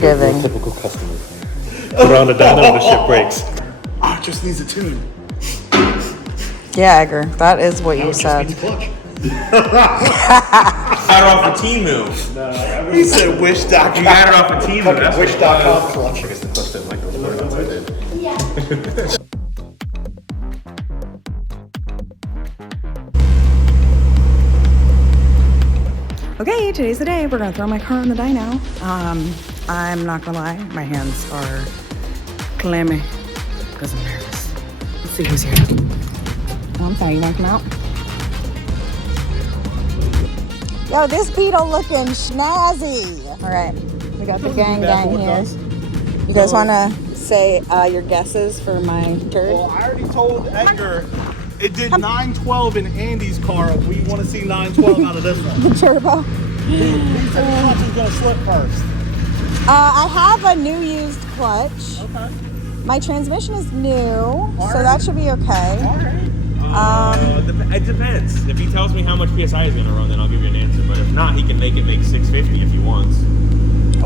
Giving. Typical customer thing. Put on the dyno and the shit breaks. Oh, it just needs a tune. Yeah, Edgar, that is what you said. Clutch. Got it off of Temu. He said wish.com. You got it off of Temu. That's Wish.com clutch. I guess the clutch didn't like those words once I did. Okay, today's the day. We're gonna throw my car in the dyno. I'm not gonna lie, my hands are clammy because I'm nervous. Let's see who's here. Oh, I'm sorry, you wanna come out? Yo, this Beetle looking snazzy. All right, we got the gang here. You guys wanna say your guesses for my turd? Well, I already told Edgar it did 912 in Andy's car. We want to see 912 out of this one. The turbo. He said the clutch is going to slip first. I have a new used clutch. Okay. My transmission is new, so that should be okay. It depends. If he tells me how much PSI he's gonna run, then I'll give you an answer. But if not, he can make 650 if he wants.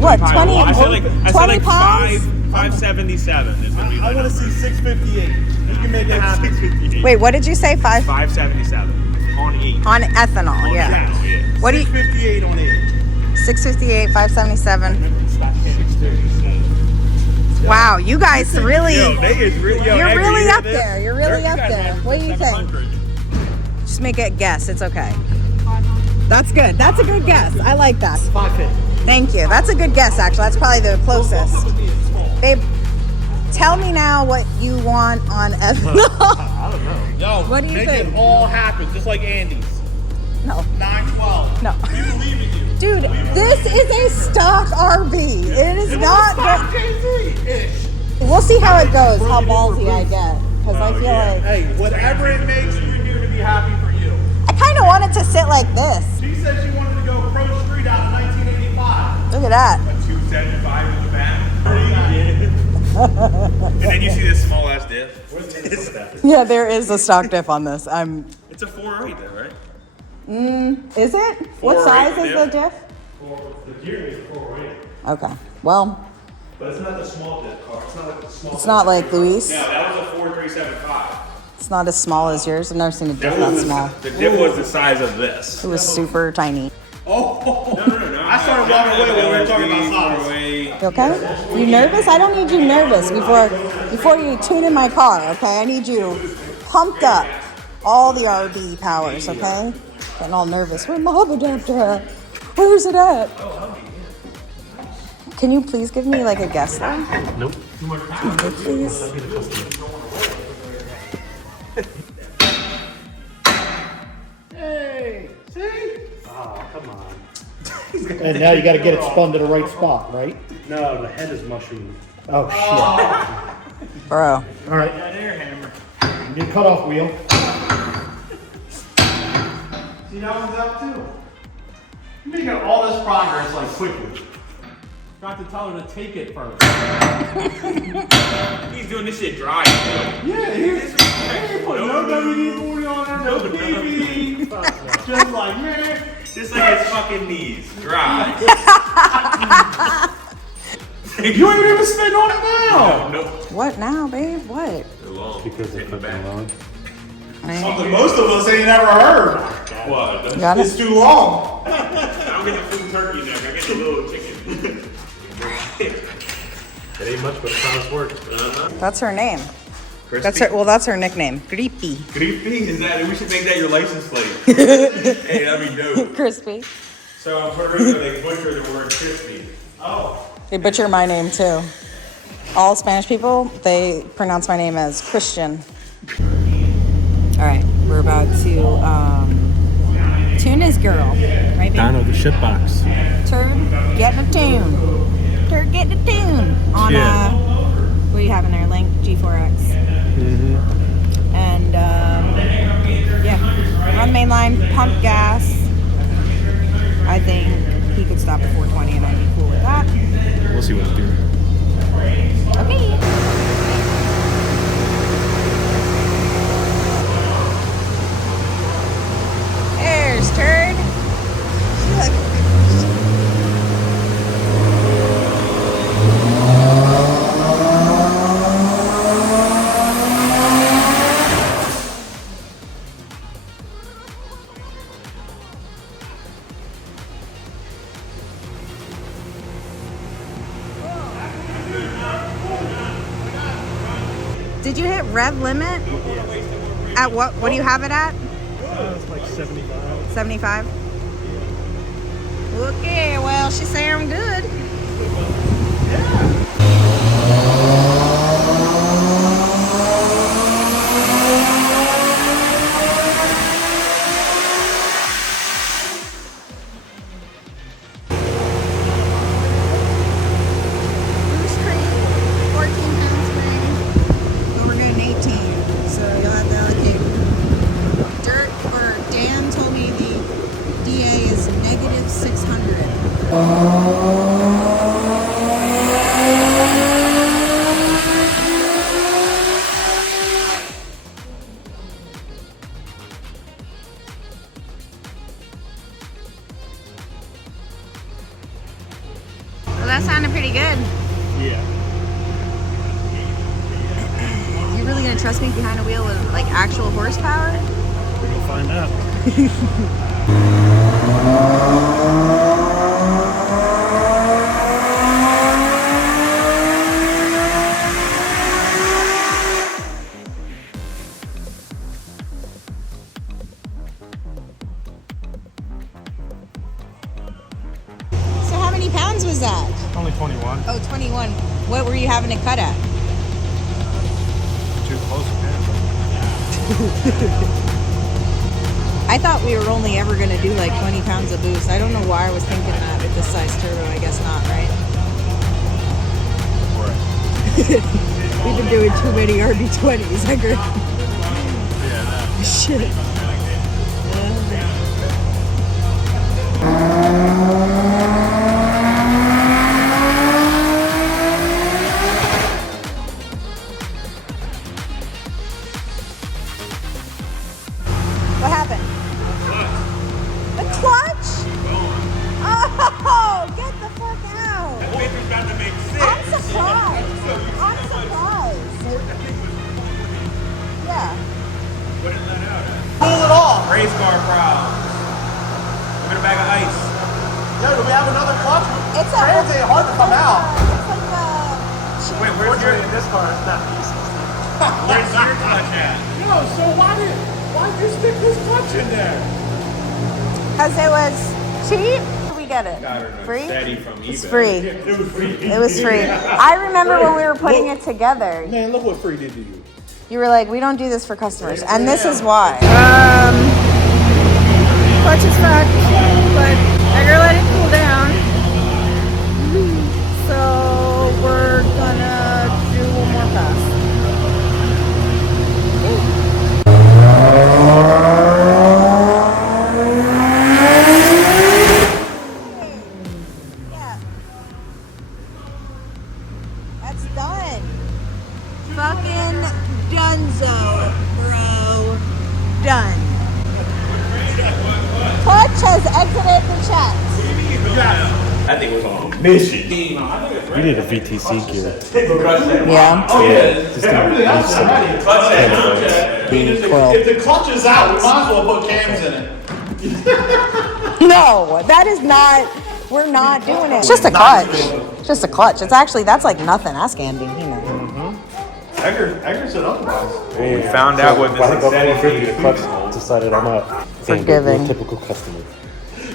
What, 20? I said like 20 pounds? 577 is gonna be. I want to see 658. You can make it happen. 658. Wait, what did you say? 577 on 8. On ethanol, yeah. Yeah. What do you? 658 on 8. 658, 577. Wow, you guys really. Yo, You're Edgar, really you hear up this? there. You're really up guys there. have What do you think? 700. Just make a guess. It's okay. That's good. That's a good guess. I like that. 550. Thank you. That's a good guess, actually. That's probably the closest. Babe, tell me now what you want on ethanol. I don't know. Yo, What do you make think? it all happen, just like Andy's. No. 912. No. We believe in you. Dude, this is a stock RB. It is not. K3-ish. We'll see how it goes, how ballsy I get. Because I feel like. Hey, whatever it makes, we're here to be happy for you. I kind of want it to sit like this. She said she wanted to go Pro Street out of 1985. Look at that. 275 in the back. And then you see this small ass diff. Yeah, there is a stock diff on this. It's a 4.8 though, right? Is it? What 4.8 size is the diff. diff? The gear is 4.8. Okay. Well, But it's not the small diff car. It's not like the small. it's not like Luis. No, that was a 4375. It's not as small as yours. I've never seen a diff that small. The diff was the size of this. It was super tiny. Oh, No. I started walking away when we were talking about size. You okay? You nervous? I don't need you nervous before you tune in my car, okay? I need you pumped up. All the RB powers, okay? Getting all nervous. Where's my hub adapter at? Where's it at? Can you please give me like a guess though? Nope. Please. Hey, see? Oh, come on. And now you got to get it spun to the right spot, right? No, the head is mushroom. Oh, shit. Bro. All right. Get cut off wheel. See, that one's out too. You're making all this progress like quickly. Got to tell her to take it first. He's doing this shit dry. Yeah, he's put no WD-40 on there, no PVD. Just like, man. Just like his fucking knees. Dry. You ain't even spitting on it now. Nope. What now, babe? What? They're long. Because they're fucking long. Something most of us ain't ever heard. What? You got It's it? too long. I don't get the full turkey neck. I get the little chicken. It ain't much, but it's how it's worked. That's her name. Crispy. That's her nickname. Creepy. Creepy? Is that? We should make that your license plate. Hey, that'd be dope. Crispy. So in Puerto Rico, they butcher the word crispy. Oh. They butcher my name too. All Spanish people, they pronounce my name as Christian. All right, we're about to tune this girl, right? Dyno, the shit box. Turd, getting a tune. Turd, getting a tune on Yeah. what do you have in there? Link G4X. Mm-hmm. And yeah, on main line, pump gas. I think he could stop at 420, and I'd be cool with that. We'll see what's doing. Okay. There's Turd. Did you hit rev limit? At what? What do you have it at? It's like 75. 75? Okay, well, she sound good. Boost crate, 14 pounds today. But we're getting 18, so you'll have to allocate. Dirt, or Dan told me the DA is negative 600. Well, that sounded pretty good. Yeah. You really gonna trust me behind a wheel with like actual horsepower? We're gonna find out. So how many pounds was that? Only 21. Oh, 21. What were you having it cut at? Too close again. I thought we were only ever going to do like 20 pounds of boost. I don't know why I was thinking that with this size turbo. I guess not, right? We've been doing too many RB20s. I agree. Yeah. Shit. What happened? The clutch? Oh, get the fuck out. Baker's got to make sense. I'm surprised. I'm surprised. Yeah. What did let out at? Pull it off. Race car proud. Give it a bag of ice. Yeah, do we have another clutch? It's a Trans ain't hard to come out. It's like a Wait, where's your this car is not where's your clutch at? No, so why'd you stick this clutch in there? because it was cheap. We get it. Free? Steady from eBay. It's free. It was free. It was free. I remember when we were putting it together. Man, look what free did to you. You were like, we don't do this for customers, and this is why. Clutch is fucked, but Edgar let it cool down. So we're gonna do one more pass. Yeah. That's done. Fucking donezo, bro. Done. Clutch has exited the chat. That thing was on a mission. We need a VTC gear. Yeah. Just to use some cameras. If the clutch is out, we might as well put cams in it. No, that is not. We're not doing it. It's just a clutch. Just a clutch. It's actually, that's like nothing. Ask Andy. You know. Edgar said otherwise. We found out what Why this go extended 450 the thing clutch decided I'm not Forgiving. typical customer.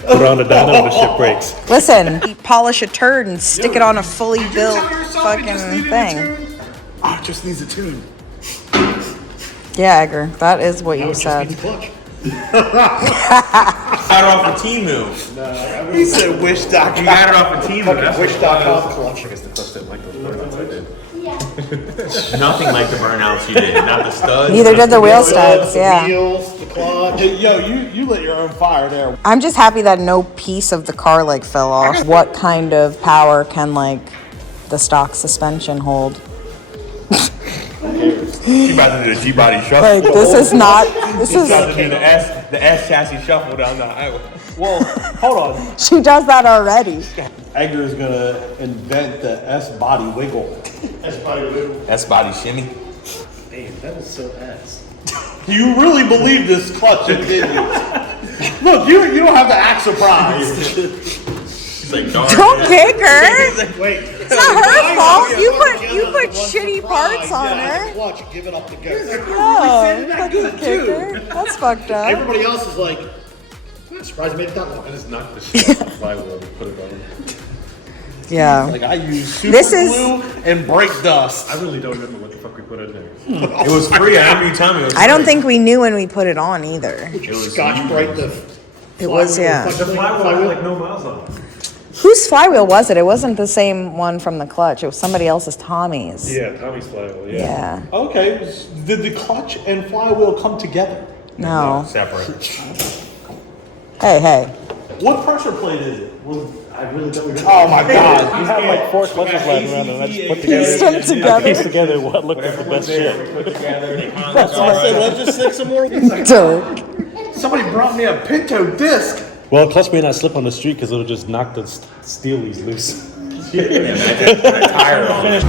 Put on the dyno, the shit breaks. Listen, polish a turd and stick it on a fully built fucking thing. Ah, just needs a tune. Yeah, Edgar, that is what you said. Clutch. got it off of Temu. He said wish.com. You got it off of Temu. That's what it Wish.com was. clutch. I guess the clutch didn't like those burnouts I did. Nothing like the burnouts you did. Not the studs. Neither did the wheel The studs, yeah. wheels, the clutch. Hey, yo, you lit your own fire there. I'm just happy that no piece of the car like fell off. What kind of power can like the stock suspension hold? She about to do the G-body shuffle. Like this is not. This She's is. about to do the S chassis shuffle down the highway. Well, hold on. She does that already. Edgar is gonna invent the S body wiggle. S body shimmy. Damn, that is so ass. You really believe this clutch, didn't you? Look, you don't have to act surprised. She's like, darn. Don't kick her. Wait. It's not her fault. You put shitty parts on her. Watch, give it up to go. Oh, fucking kick her. That's fucked up. Everybody else is like, I'm surprised I made it that long. I just knocked the shit off the flywheel and put it on. Yeah. Like I use super This is- glue and brake dust. I really don't remember what the fuck we put in there. It was free. I remember you telling me it was I don't free. think we knew when we put it on either. Scotch Brite the. It was, yeah. The flywheel had like no miles on it. Whose flywheel was it? It wasn't the same one from the clutch. It was somebody else's, Tommy's. Yeah, Tommy's flywheel, Yeah. Okay, did the clutch and flywheel come together? No. Separate. Hey. What pressure plate is it? I really don't remember. Oh my god! You had like 4 clutches lying around and I just put Pieced them pieced together. together what looked like the best shit. Put together. That's what I said. Let's just stick some more. Dirt. Somebody brought me a Pinto disc. Well, clutch may not slip on the street because it'll just knock the steelies loose. Imagine put a tire on it.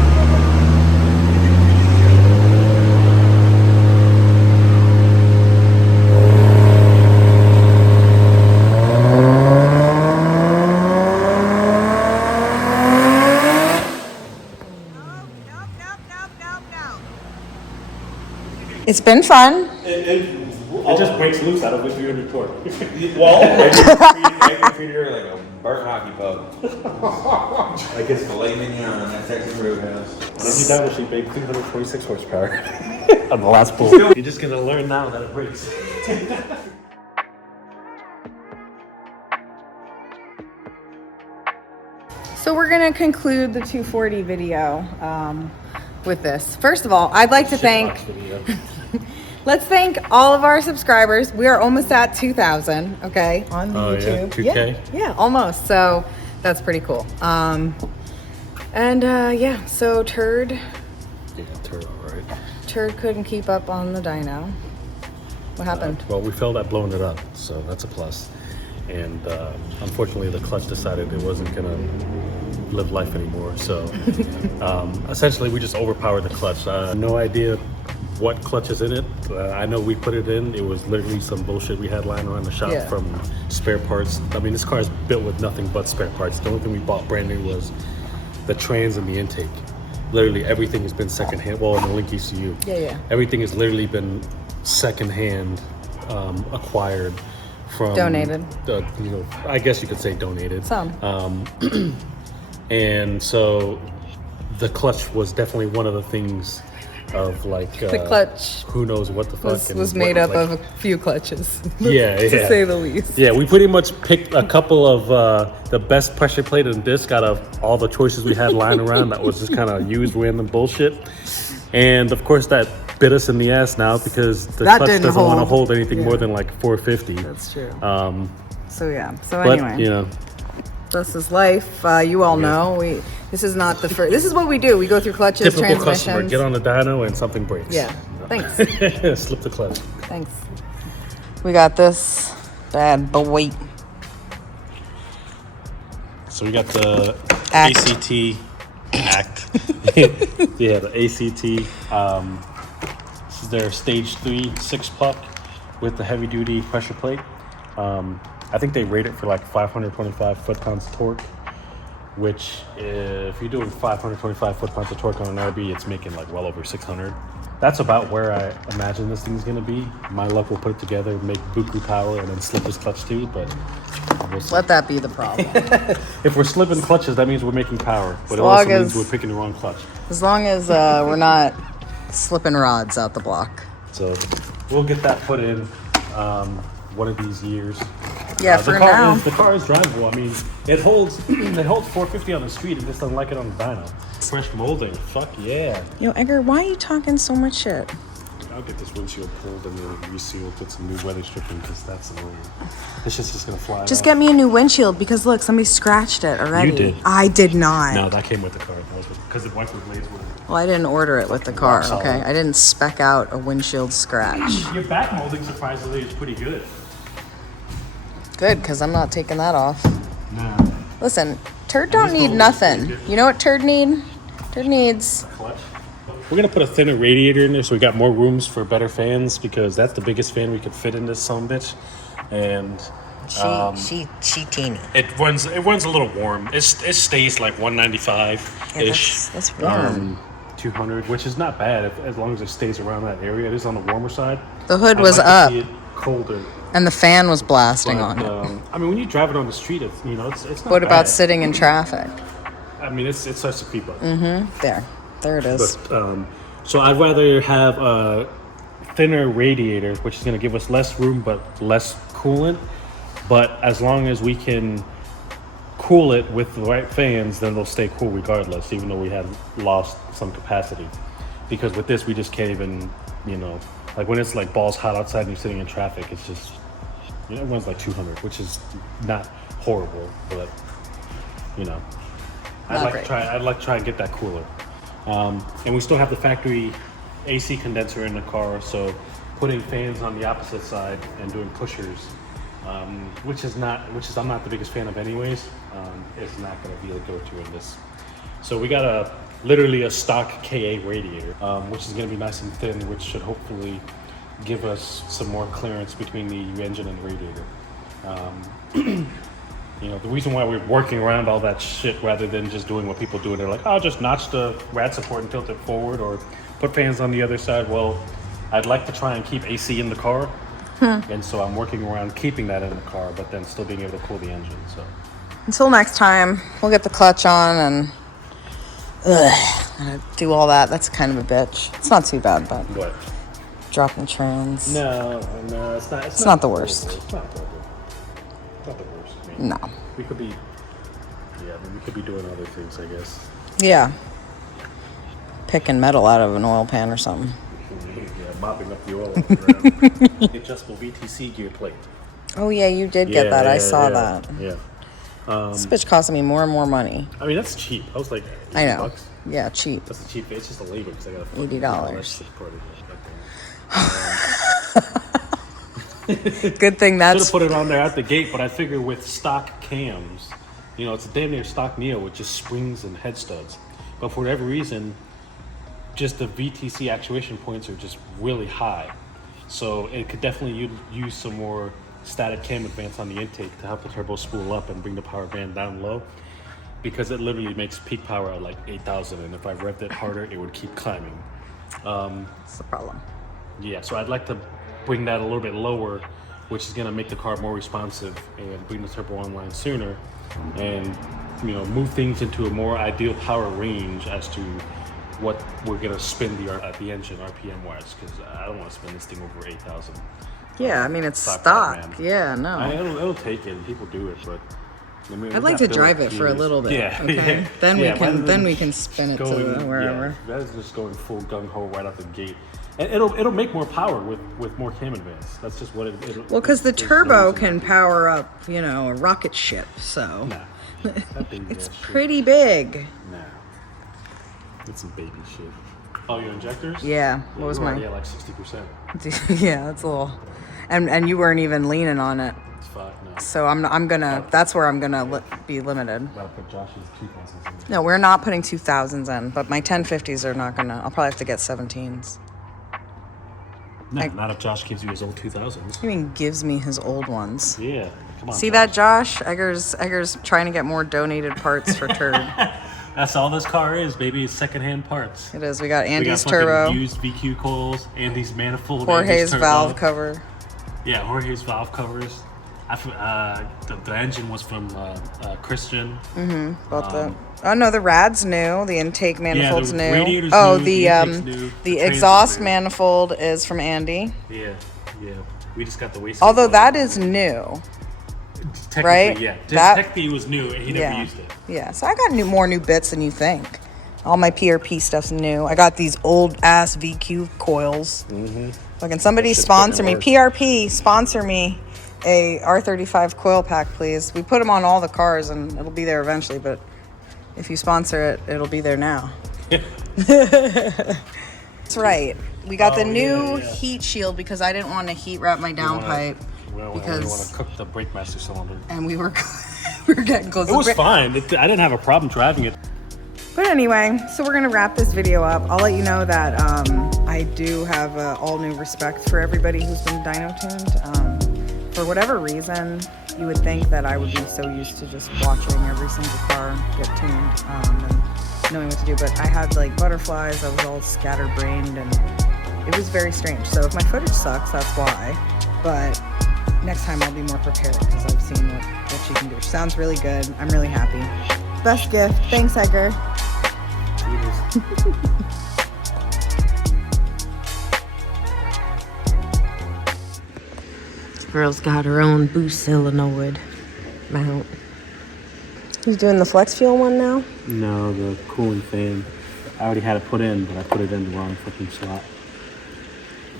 It's been fun. It just breaks loose out of it through your torque. Well, Make treat her like a burnt hockey puck. I guess Filet mignon on that Texas Roadhouse. Lizzie Dyno, she made 246 horsepower on the last pull. You're just gonna learn now that it breaks. So we're gonna conclude the 240 video with this. First of all, I'd like to thank. Let's thank all of our subscribers. We are almost at 2,000. Okay, on the YouTube. 2K? Yeah, almost. So that's pretty cool. Yeah. So turd Yeah, turd, all right. Turd couldn't keep up on the dyno. What happened? Well, we failed at blowing it up, so that's a plus. And unfortunately, the clutch decided it wasn't gonna live life anymore. So essentially, we just overpowered the clutch. No idea what clutch is in it. I know we put it in. It was literally some bullshit we had lying around the shop Yeah. from spare parts. I mean, this car is built with nothing but spare parts. The only thing we bought brand new was the trans and the intake. Literally everything has been secondhand. Well, in the Link ECU, Yeah. everything has literally been secondhand acquired from Donated. I guess you could say donated. Some. And so the clutch was definitely one of the things of like The clutch who knows what the fuck was and made what, up like, of a few clutches. yeah, to yeah. say the least. Yeah, we pretty much picked a couple of the best pressure plate and disc out of all the choices we had lying around that was just kind of used random bullshit. And of course that bit us in the ass now because the That clutch didn't doesn't want to hold. hold anything more than like 450. That's true. So But anyway, you know, this is life. You all know this is not the first. This is what we do. We go through clutches, typical transmissions. customer, get on the dyno and something breaks. Yeah. Thanks. Slip the clutch. Thanks. We got this bad boy. So we got the Act. ACT Act. Yeah, the ACT. This is their stage 3 6-puck with the heavy duty pressure plate. I think they rate it for like 525 foot-pounds of torque, which if you're doing 525 foot-pounds of torque on an RB, it's making like well over 600. That's about where I imagine this thing's gonna be. My luck will put it together, make buku power, and then slip this clutch too, but we'll see. Let that be the problem. If we're slipping clutches, that means we're making power, but As it also long means as- we're picking the wrong clutch. As long as we're not slipping rods out the block. So we'll get that put in one of these years. Yeah, the for car now. the car is drivable. I mean, it holds 450 on the street. It just doesn't like it on the dyno. Fresh molding, fuck yeah. Yo, Edgar, why are you talking so much shit? I'll get this windshield pulled and then reseal, put some new weather stripping because that's annoying. This shit's just gonna fly. Just off. get me a new windshield because look, somebody scratched it already. You did. I did not. No, that came with the car. That was because the wiper blades were. Well, I didn't order it with the car, Rock solid. okay? I didn't spec out a windshield scratch. Your back molding surprisingly is pretty good. Good, because I'm not taking that off. No. Listen, turd don't this need molding's nothing. pretty good. You know what turd need? Turd needs... Clutch. We're gonna put a thinner radiator in there so we got more rooms for better fans because that's the biggest fan we could fit in this son bitch. And She teeny. It runs a little warm. It stays like 195-ish. That's warm. 200, which is not bad as long as it stays around that area. It is on the warmer side. The hood I'd was like to up. see it colder. And the fan was blasting But, on it. I mean, when you drive it on the street, it's not What about bad. sitting in traffic? I mean, it starts to creep up. There it is. But, so I'd rather have a thinner radiator, which is going to give us less room but less coolant. But as long as we can cool it with the right fans, then they'll stay cool regardless, even though we have lost some capacity. Because with this, we just can't even, like when it's like balls hot outside and you're sitting in traffic, it's just, it runs like 200, which is not horrible, but I'd like to try and get that cooler. And we still have the factory AC condenser in the car, so putting fans on the opposite side and doing pushers, which I'm not the biggest fan of anyways, is not going to be a go-to in this. So we got literally a stock KA radiator, which is going to be nice and thin, which should hopefully give us some more clearance between the engine and the radiator. The reason why we're working around all that shit rather than just doing what people do, they're like, oh, just notch the rad support and tilt it forward or put fans on the other side. Well, I'd like to try and keep AC in the car. And so I'm working around keeping that in the car, but then still being able to cool the engine. So Until next time, we'll get the clutch on and do all that. That's kind of a bitch. It's not too bad, but what? dropping trans. No, it's not. It's not the worst. It's not horrible. It's not the worst. I mean, No. we could be doing other things, I guess. Yeah. Picking metal out of an oil pan or something. Yeah, mopping up the oil on the ground. Adjustable VTC gear plate. Oh yeah, you did get that. I saw that. Yeah. This bitch costing me more and more money. I mean, that's cheap. I was like, $80. I know. Yeah, cheap. That's the cheap. It's just a labor because I got $80. Should Good thing have that's put it on there at the gate, but I figure with stock cams, it's a damn near stock Neo with just springs and head studs. But for whatever reason, just the VTC actuation points are just really high. So it could definitely use some more static cam advance on the intake to help the turbo spool up and bring the power band down low. Because it literally makes peak power at like 8,000, and if I revved it harder, it would keep climbing. that's the problem. Yeah, so I'd like to bring that a little bit lower, which is going to make the car more responsive and bring the turbo online sooner, and move things into a more ideal power range as to what we're going to spin the engine RPM wise, because I don't want to spin this thing over 8,000. Yeah, I mean it's Stock, stock. man. Yeah, no. It'll take it. People do it, but I mean, I'd like to drive it for a little bit. Yeah. Okay. Yeah. Then Yeah, we can rather than spin it going, to wherever. Yeah, that is just going full gung ho right out the gate, and it'll make more power with more cam advance. That's just what it. Well, because the there's no turbo reason can not to. power up, a rocket ship. So Nah, that baby it's ass shit. pretty big. Nah, it's some baby shit. Oh, your injectors? Yeah. What was you're mine? already at like 60%. Yeah, that's a little. And you weren't even leaning on it. It's fine. No, So I'm gonna. That's where I'm gonna be limited. gotta put Josh's 2000s in. No, we're not putting 2000s in, but my 1050s are not gonna. I'll probably have to get 17s. No, not if Josh gives you his old 2000s. I mean, gives me his old ones. Yeah, come on. See that, Josh? Eggers trying to get more donated parts for Turd. That's all this car is, baby. It's secondhand parts. It is. We got We got Andy's fucking turbo, used VQ coils, Andy's manifold, Jorge's Andy's turbo. valve cover. Yeah, Jorge's valve covers. The engine was from Christian. About oh no, the rad's new. The intake manifold's the new. radiator's Oh, new, the the intake's new, the the trans is exhaust new. manifold is from Andy. Yeah. We just got the waste. Although that is new. technically, right? Yeah. That- Technically, it was new, and he never Yeah. used it. Yeah, so I got more new bits than you think. All my PRP stuff's new. I got these old ass VQ coils. Fucking somebody shit's sponsor me. putting in work. PRP, sponsor me a R35 coil pack, please. We put them on all the cars, and it'll be there eventually. But if you sponsor it, it'll be there now. That's right. We got the new heat shield because I didn't want to heat wrap my downpipe We don't want because to cook the brake master cylinder. and we were we were getting close. It was fine. I didn't have a problem driving it. But anyway, so we're gonna wrap this video up. I'll let you know that I do have all new respect for everybody who's been dyno tuned. For whatever reason, you would think that I would be so used to just watching every single car get tuned and knowing what to do, but I had like butterflies, I was all scatterbrained, and it was very strange. So if my footage sucks, that's why, but next time I'll be more prepared because I've seen what she can do. She sounds really good. I'm really happy. Best gift. Thanks, Edgar. Girl's got her own boost solenoid mount. Who's doing the flex fuel one now? No, the cooling fan. I already had it put in, but I put it in the wrong fucking slot.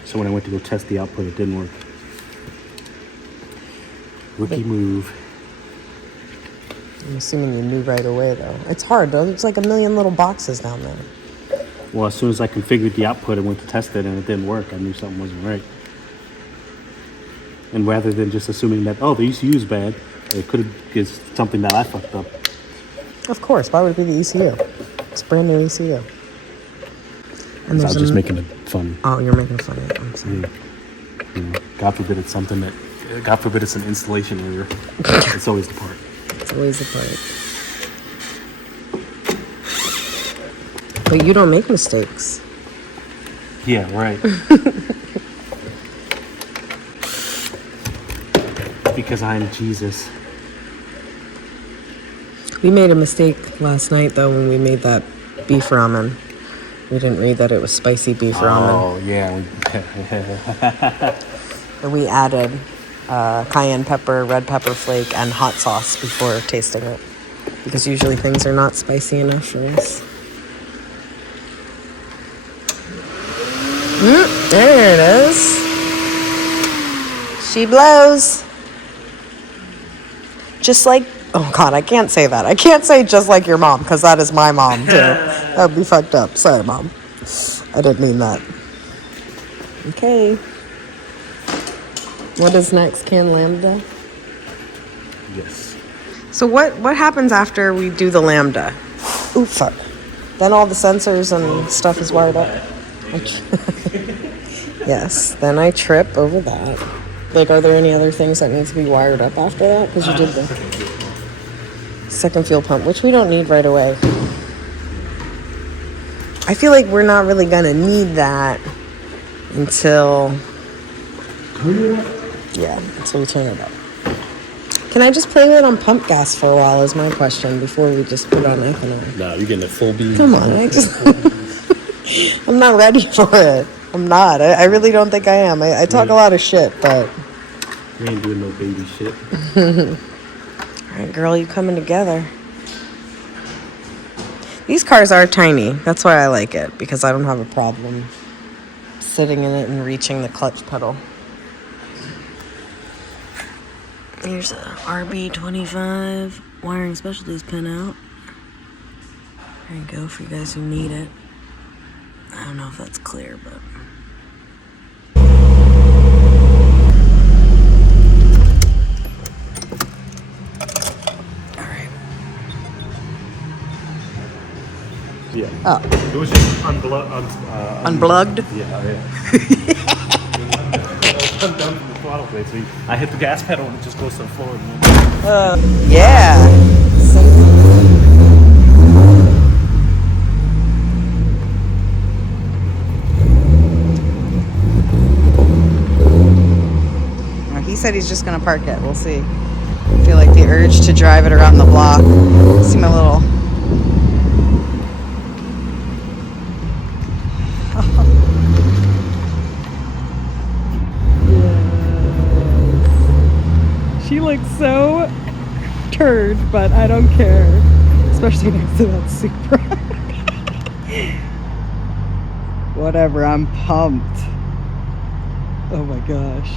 So when I went to go test the output, it didn't work. Rookie move. I'm assuming you knew right away, though. It's hard, though. There's like a million little boxes down there. Well, as soon as I configured the output, I went to test it, and it didn't work. I knew something wasn't right. And rather than just assuming that, oh, the ECU is bad, it could have been something that I fucked up. Of course. Why would it be the ECU? It's a brand new ECU. And So I was just making it fun. Oh, you're making fun of it. I'm sorry. You know, God forbid it's something that, God forbid it's an installation error. It's always the part. It's always the part. But you don't make mistakes. Yeah, right. Because I'm Jesus. We made a mistake last night, though, when we made that beef ramen. We didn't read that it was spicy beef ramen. Oh, yeah. And we added cayenne pepper, red pepper flake, and hot sauce before tasting it. Because usually things are not spicy enough for us. There it is. She blows. Just like, oh God, I can't say that. I can't say just like your mom, because that is my mom, too. That would be fucked up. Sorry, Mom. I didn't mean that. Okay. What is next? Can Lambda? Yes. So what happens after we do the Lambda? Ooh, fuck. Then all the sensors and stuff is wired up. Yes. Then I trip over that. Like, are there any other things that need to be wired up after that? Because you did the second fuel pump, which we don't need right away. I feel like we're not really gonna need that until until we turn it up. Can I just play with it on pump gas for a while is my question before we just put on ethanol. No, you're getting a full beam. Come on, I'm not ready for it. I'm not. I really don't think I am. I talk a lot of shit, but You ain't doing no baby shit. all right, girl, you coming together. These cars are tiny. That's why I like it, because I don't have a problem sitting in it and reaching the clutch pedal. Here's a RB25 wiring specialties pin out. There you go for you guys who need it. I don't know if that's clear, but... Yeah. Oh. It was just unplugged. Unplugged? Yeah. Come down from the throttle plate, so I hit the gas pedal and it just goes to the floor. Yeah. He said he's just gonna park it. We'll see. I feel like the urge to drive it around the block. See my little... She looks so turd, but I don't care. Especially next to that Supra. Whatever, I'm pumped. Oh my gosh.